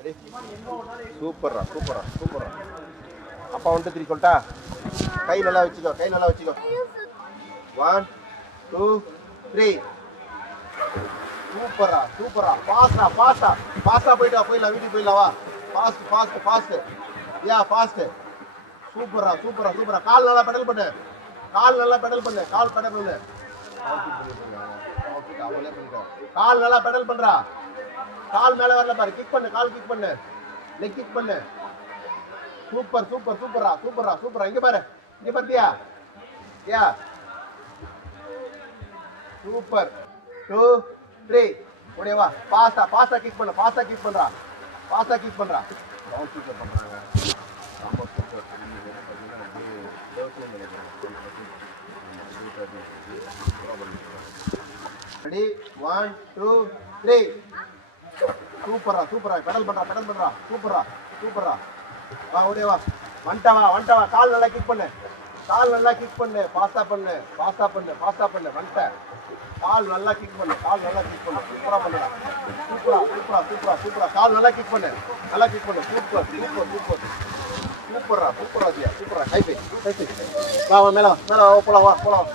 சூப்பர்ரா சூப்பரா சூப்பரா. அப்பா 1 2 3 சொல்லிட்டா? கை நல்லா வச்சுக்கோ, கை நல்லா வச்சுக்கோ. 1 2 3. சூப்பரா சூப்பரா. ஃபாஸ்டா ஃபாஸ்டா ஃபாஸ்டா போயிட்டு போயிடலாம், வீட்டுக்கு போயிடலாம் வா. Fast fast fast. Yeah fast. சூப்பரா சூப்பரா சூப்பரா. கால் நல்லா பெடல் பண்ணு, கால் நல்லா பெடல் பண்ணு, கால் பெடல் பண்ணு. கால் நல்லா பெடல் பண்றா. கால் மேல வரல பாரு, கிக் பண்ணு, கால் கிக் பண்ணு, லெக் கிக் பண்ணு. சூப்பர் சூப்பர் சூப்பரா சூப்பரா சூப்பரா. இங்க பாரு, இங்க பாத்தியா? யா சூப்பர். 2 3 ஓடியே வா. பாஸ்டா பாஸ்டா கிக் பண்ணு, பாஸ்டா கிக் பண்றா, பாஸ்டா கிக் பண்றா. ரவுண்ட் கிக் பண்றாங்க. ரொம்ப சூப்பர். ரெடி 1 2 3. சூப்பரா சூப்பரா. பெடல் பண்றா, பெடல் பண்றா. சூப்பரா சூப்பரா. வா ஓடியே வா. வந்துட்டா வா, வந்துட்டா வா. கால் நல்லா கிக் பண்ணு, கால் நல்லா கிக் பண்ணு. பாஸ்டா பண்ணு, பாஸ்டா பண்ணு, பாஸ்டா பண்ணு. வந்துட்ட. கால் நல்லா கிக் பண்ணு, கால் நல்லா கிக் பண்ணு. சூப்பரா பண்ணுடா. சூப்பரா சூப்பரா சூப்பரா சூப்பரா. கால் நல்லா கிக் பண்ணு, நல்லா கிக் பண்ணு. சூப்பர் சூப்பர் சூப்பர் சூப்பரா சூப்பரா தியா சூப்பரா. High five high five. வா வா மேல வா, மேல வா, போலாம் வா போலாம்.